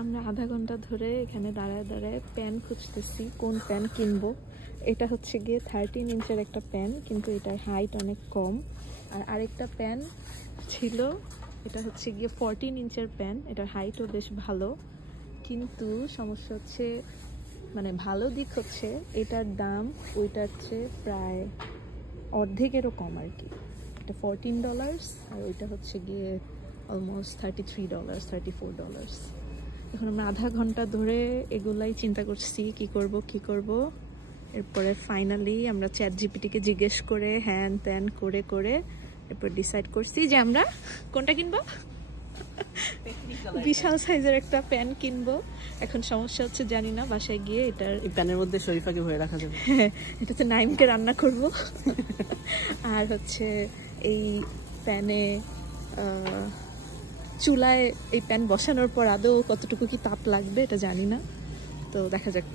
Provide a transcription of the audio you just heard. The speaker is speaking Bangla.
আমরা আধা ঘন্টা ধরে এখানে দাঁড়ায় দাঁড়ায় প্যান খুঁজতেছি কোন প্যান কিনবো। এটা হচ্ছে গিয়ে 13 ইঞ্চের একটা প্যান, কিন্তু এটার হাইট অনেক কম। আর আরেকটা প্যান ছিল, এটা হচ্ছে গিয়ে 14 ইঞ্চের প্যান, এটার হাইটও বেশ ভালো। কিন্তু সমস্যা হচ্ছে, মানে ভালো দিক হচ্ছে এটার দাম ওইটার চেয়ে প্রায় অর্ধেকেরও কম আর কি। এটা $14 আর ওইটা হচ্ছে গিয়ে অলমোস্ট $33, $34। এখন আমরা আধা ঘন্টা ধরে এগুলাই চিন্তা করছি কি করব। এরপরে ফাইনালি আমরা ChatGPT-কে জিজ্ঞেস করে হ্যান ত্যান করে এরপর ডিসাইড করছি যে আমরা কোনটা কিনবো। বিশাল সাইজের একটা প্যান কিনবো। এখন সমস্যা হচ্ছে জানি না বাসায় গিয়ে এটার প্যানের মধ্যে শরীফাকে ভরে রাখা যাবে। হ্যাঁ, এটাতে নাইমকে রান্না করব। আর হচ্ছে এই প্যানে চুলায় এই প্যান বসানোর পর আদৌ কতটুকু কি তাপ লাগবে এটা জানি না, তো দেখা যাক।